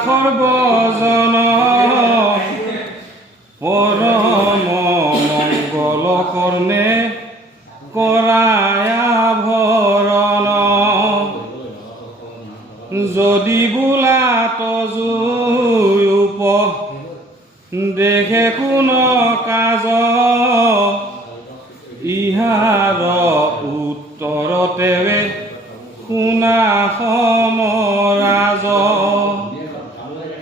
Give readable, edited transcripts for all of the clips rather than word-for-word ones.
সৰ্বজন পৰম মংগল কৰ্ণে কৰায়া ভৰণ যদি বোলা তজুই উপ দেখে কোন কাজ ইহাৰ উত্তৰতেৱে শুনা সমৰাজ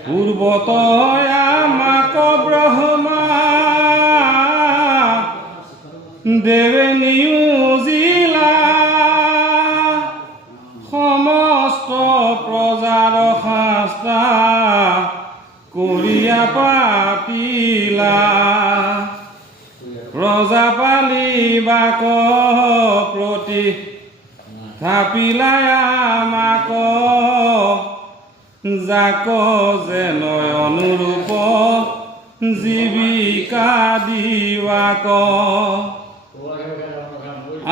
পূৰ্বতয় আমাক ব্ৰহ্মা দেৱে নিয়োজিলা সমস্ত প্ৰজাৰ শাস্তা কৰিয়া পাতিলা প্ৰজাপালিবাক প্ৰতি থাপিলাই আমাক যাক যেন অনুৰূপ জীৱিকা দিৱাক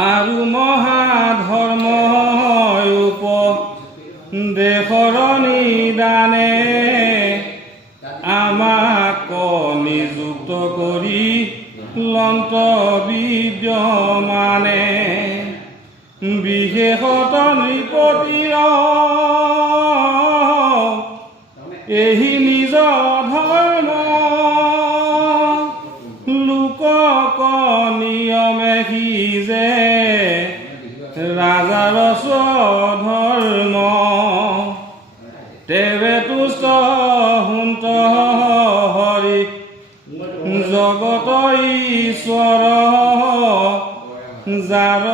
আৰু মহাধৰ্ম উপ দেশৰ নিদানে আমাক নিযুক্ত কৰি লন্ত বিদ্যমানে বিশেষত নৃপতিৰ এহি নিজ ধৰ্ম লোকক নিয়মে সিজে ৰাজাৰ স্বধৰ্ম তেৱে তুষ্ট হুন্ত হৰি জগত ঈশ্বৰ যাৰ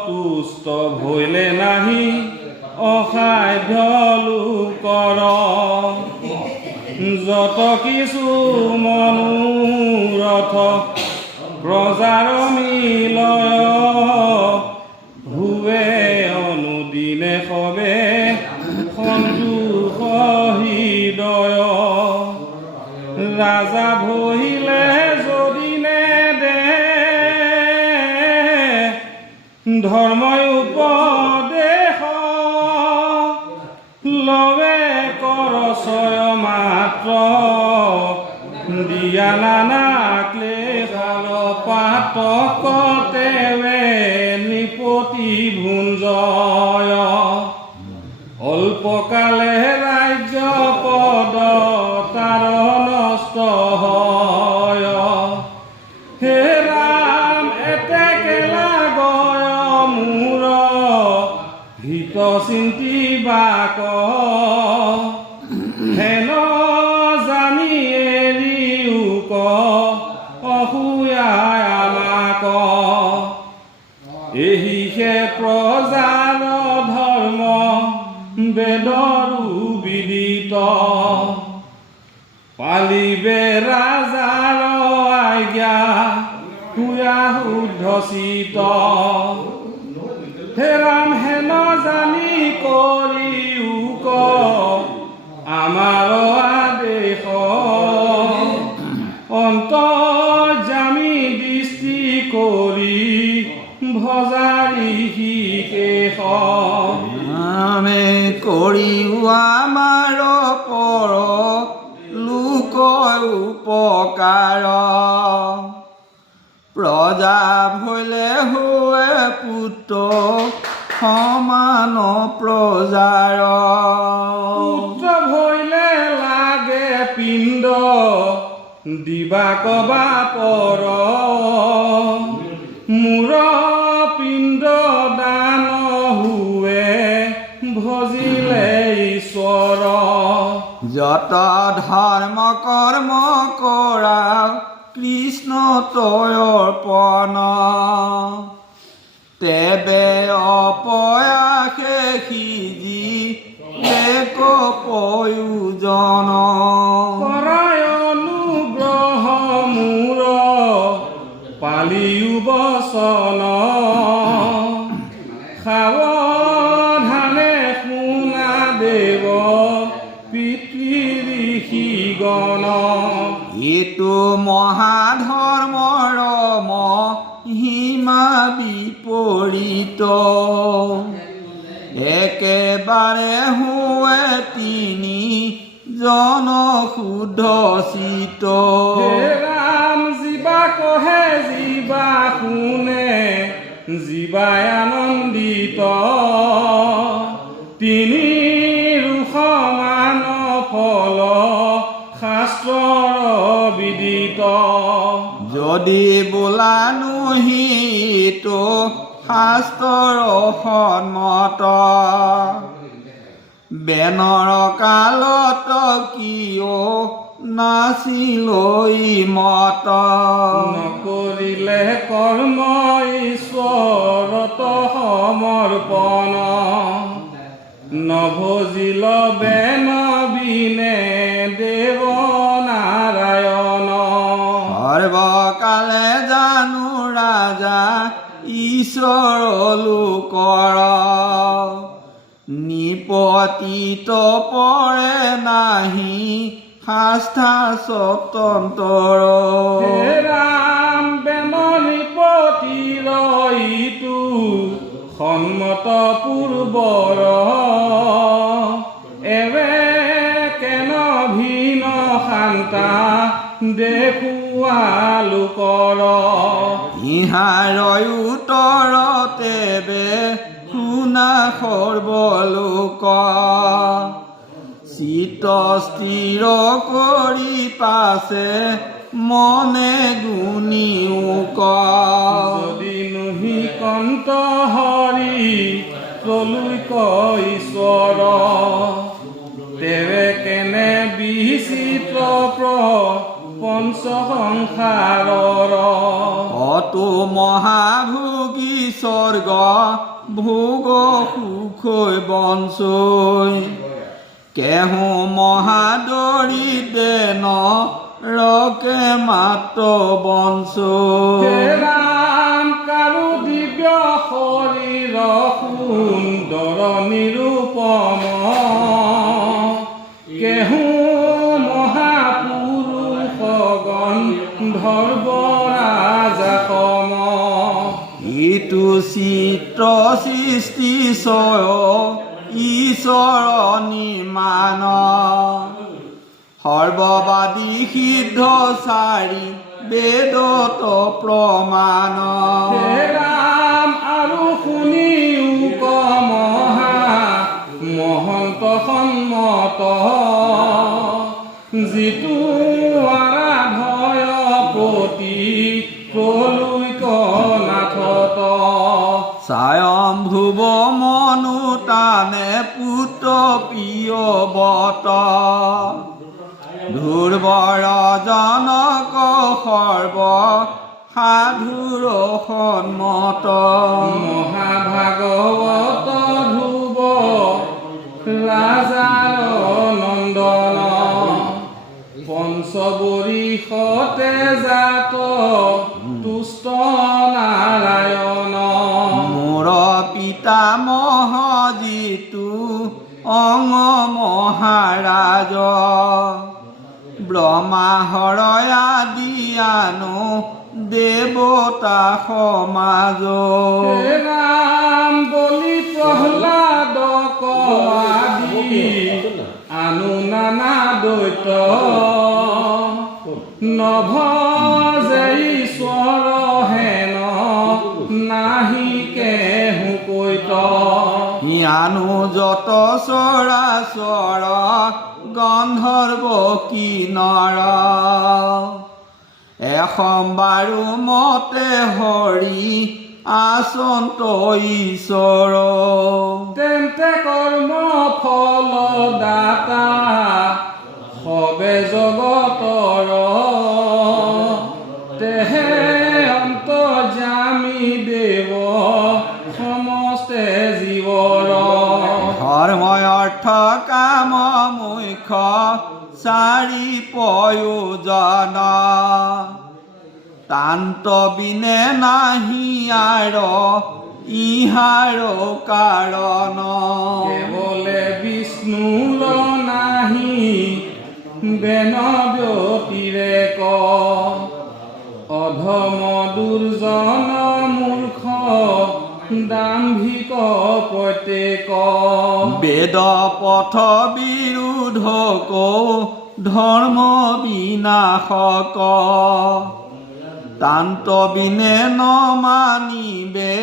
তুষ্ট ভৈলে নাহি অসাধ্য লোকৰ যত কিছু মনোৰথ প্ৰজাৰ মিলয় ভুৱে অনুদিনে সবে সন্তোষ হৃদয় ৰাজা ভহিলে যদি নেদে ধৰ্মই উপদেশ লবে কৰচয় মাত্ৰ দিয়া নানা ক্লেশাল পাতকতেৱে নৃপতি ভুঞ্জয় অল্পকালে ৰাজ্য পদ তাৰ নষ্ট হয় হে ৰাম এতেকে লাগয় মোৰ হিত চিন্তিবাক হেন জানি এৰিউক অসুয়াই আমাক এহিহে প্ৰজাৰ ধৰ্ম বেদৰো বিদিত পালিবে ৰাজাৰ আজ্ঞা সুয়া শুদ্ধ চিত হে ৰাম হেন জানি কৰিউক আমাৰ আদেশ অন্তৰ্যামী দৃষ্টি কৰি ভজাৰি শিকেশ আমি কৰিও আমাৰ পৰ লোক উপকাৰ প্ৰজা ভৈলে হৈ পুত্ৰ সমান প্ৰজাৰ পুত্ৰ ভৈলে লাগে পিণ্ড দিবা কবা পৰ মূৰ পিণ্ড দান হুৱে ভজিলে ঈশ্বৰ যত ধৰ্ম কৰ্ম কৰা কৃষ্ণ তয় অৰ্পণ তেবে অপয়াসে সিজি এক প্ৰয়োজন কৰাই অনুগ্ৰহ মূৰ পালিও বচন সাৱধানে শুনা দেৱ পিতৃ ঋষিগণ এইটো মহাধৰ্মৰ মহিমা বিপৰীত একেবাৰে হুৱে তিনি জন শুদ্ধ চিত হে ৰাম জীৱা কহে জীৱা শুনে জীৱাই আনন্দিত তিনি সমান ফল শাস্ত্ৰৰ বিদিত যদি বোলানো হিতো শাস্ত্ৰৰ সন্মত বেনৰ কালত কিয় নাছিলৈ মত নকৰিলে কৰ্ম ঈশ্বৰত সমৰ্পণ নভজিল বেন বিনে দেৱ নাৰায়ণ সৰ্বকালে জানো ৰাজা ঈশ্বৰ লোকৰ নিপতিত পৰে নাহি শাস্তা স্বতন্ত্ৰ হে ৰাম বেননিপতিৰ ইটো সন্মত পূৰ্বৰ এৱে কেন ভিন শান্তা দেখুৱা লোকৰ ইহাৰ উত্তৰতে বে শুনা সৰ্বলোক চিত স্থিৰ কৰি পাছে মনে গুণিওক যদি নুহি কন্ত হৰি প্ৰলুক ঈশ্বৰ তেৱে কেনে বিচিত্ৰ পঞ্চ সংসাৰৰ অতো মহাভোগী স্বৰ্গ ভোগ সুখৈ বঞ্চৈ কেহো মহাদৰিদ্ৰে ন ৰকে মাত্ৰ বঞ্চৈ হে ৰাম কাৰু দিব্য শৰীৰ সুন্দৰ নিৰূপম কেহো মহাপুৰুষগণ ধৰ্ব ৰাজা সম ইটো চিত্ৰ সৃষ্টি ছয় ঈশ্বৰ নিমান সৰ্ববাদী সিদ্ধ চাৰি বেদত প্ৰমাণ হে ৰাম আৰু শুনিও মহা মহন্ত সন্মত যিটো আৰাধয় প্ৰতি প্ৰলুক নাথত স্বয়ম্ভুৱ মনু টানে পুত্ৰ প্ৰিয়ৱত ধুৰ্বৰ জনক সৰ্ব সাধুৰ সন্মত মহাভাগৱত ধ্ৰুৱ ৰাজাৰ নন্দন পঞ্চবৰিষতে জাত তুষ্ট নাৰায়ণ মোৰ পিতামহ যিটো অং মহাৰাজ ব্ৰহ্মা হৰয় আদিয়ানো দেৱতা সমাজ হে ৰাম বলি প্ৰহ্লাদক আদি আনু নানা দৈত নভজে ঈশ্বৰ হেন নাহি কেহু কৈত জ্ঞানো যত চৰাচৰ গন্ধৰ্ব কিন্নৰ এসমবাৰো মতে হৰি আচন্ত ঈশ্বৰ তেন্তে কৰ্ম ফল দাতা সবে জগতৰ তেহে অন্তৰ্যামী দেৱ সমস্তে জীৱৰ ধৰ্ম অৰ্থ কাম মুখ্য চাৰি প্ৰয়োজন তান্ত বিনে নাহি আৰ ইহাৰ কাৰণ কেৱলে বিষ্ণুৰ নাহি বেন ব্যতিৰেক অধম দুৰ্জন মূৰ্খ দাম্ভিক প্ৰত্যেক বেদ পথ বিৰোধক ধৰ্ম বিনাশক তান্ত বিনে ন মানিবে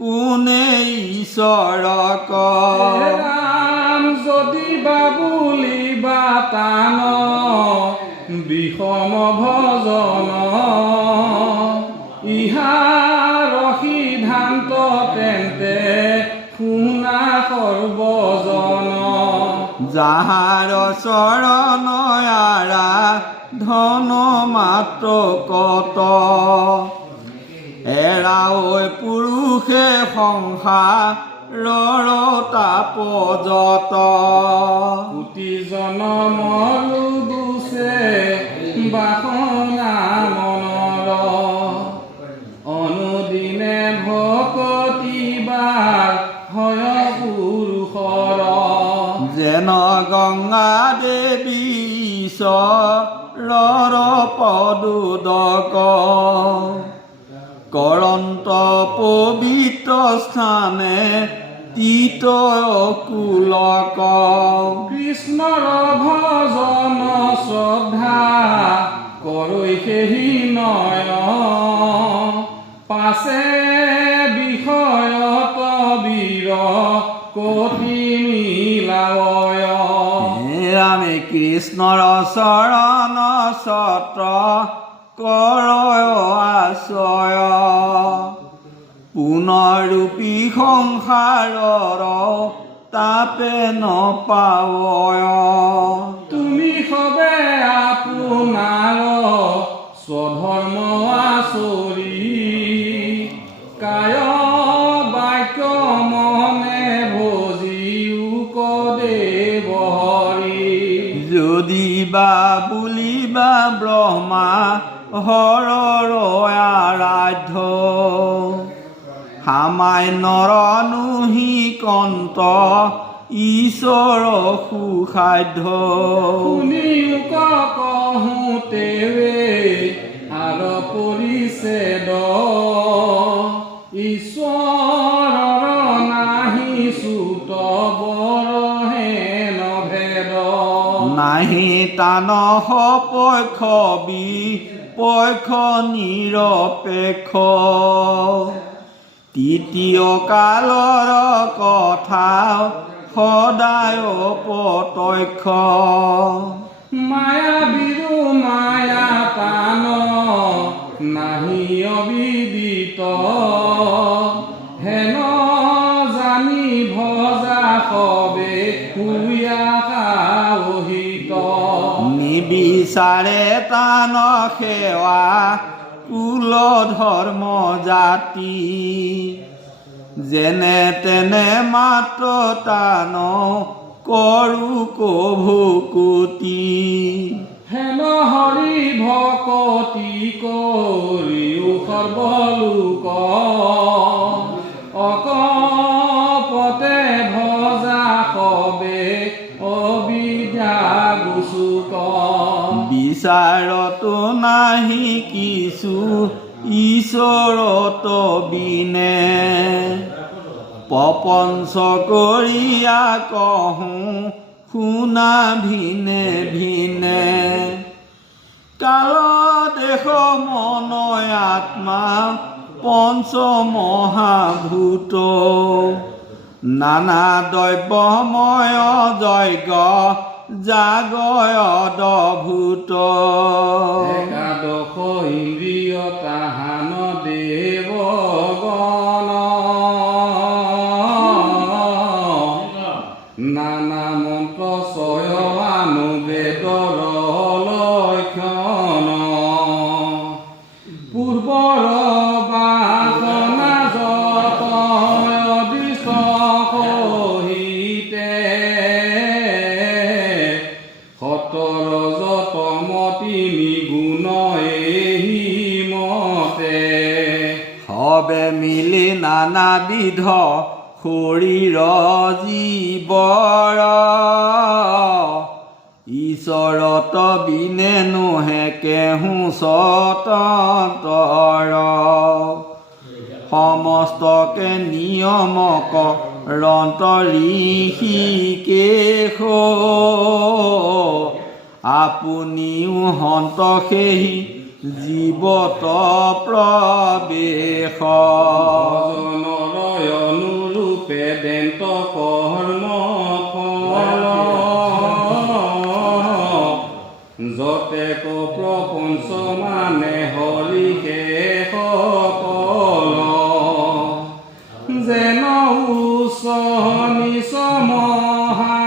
কোনে ঈশ্বৰক ৰাম যদি বাবুলিবা তান বিষম ভজন ইহাৰ সিদ্ধান্ত তেন্তে শুনা সৰ্বজন যাহাৰ চৰণ আৰা ধন মাত্ৰ কত এৰাঐ পুৰুষে সংসাৰৰ তাপ যত কোটি জনমৰো দুছে বাসনা মনৰ অনুদিনে ভকতিবাৰ হয় পুৰুষৰ যেন গংগা দেৱী ঈশ্বৰৰ পদুদক কৰন্ত পবিত্ৰ স্থানে তীত কুলক কৃষ্ণৰ ভজন শ্ৰদ্ধা কৰৈ সেহি নয় পাছে বিষয়ত বীৰ কতি মিলায় আমি কৃষ্ণৰ চৰণ ছত্ৰ কৰ আশ্ৰয় পুনৰূপী সংসাৰৰ তাপে নপাৱয় তুমি সবে আপোনাৰ স্বধৰ্ম আচৰি কায় বাক্য মনে ভজিও কদেৱ হৰি যদি বা বুলিবা ব্ৰহ্মা হৰৰ আৰাধ্য সামান্যৰ নুহি কন্ত ঈশ্বৰ সুসাধ্য শুনিও কহোতেৱে আৰু পৰিছেদ ঈশ্বৰৰ নাহি চুত বৰহে নভেদ নাহি তান সপক্ষ বিপক্ষ নিৰপেক্ষ তৃতীয় কালৰ কথা সদায় প্ৰত্যক্ষ মায়া বিৰু মায়া তান নাহি অবিদিত হেন জানি ভজা সবে শুয়া সাহিত নিবিচাৰে তান সেৱা কুল ধৰ্ম জাতি যেনে তেনে মাত্ৰ তান কৰো কভুকুতি হেন হৰি ভকতি কৰিও সৰ্বলোক অকপতে ভজা সবে অবিদ্যা গুচুক বিচাৰতো নাহি কিছু ঈশ্বৰত বিনে প্ৰপঞ্চ কৰিয়া কহোঁ শুনা ভিনে ভিনে কাল দেশ মনয় আত্মা পঞ্চ মহাভূত নানা দ্ৰব্যময় যজ্ঞ জাগয় অদভূত একাদশ ইন্দ্ৰিয় তাহান দেৱগণ নানা মন্ত্ৰ চয়ৱানু বেদৰ লক্ষণ পূৰ্বৰ বাসনা যত অদৃষ্ট সহিতে সতৰ যত মতি নিগুণ এহি মতে সবে মিলি নানাবিধ শৰীৰ জীৱৰ ঈশ্বৰত বিনে নোহে কেহোঁ স্বতন্তৰ সম মস্তকে নিয়ম কৰন্ত ঋষিকেশ আপুনিও হন্ত সেই জীৱত প্ৰৱেশ ভজনৰয় অনুৰূপে দেন্ত কৰ্ম ফল যতে প্ৰপঞ্চ মানে হৰিকে সকল যেন উচ্চ নিচ মহা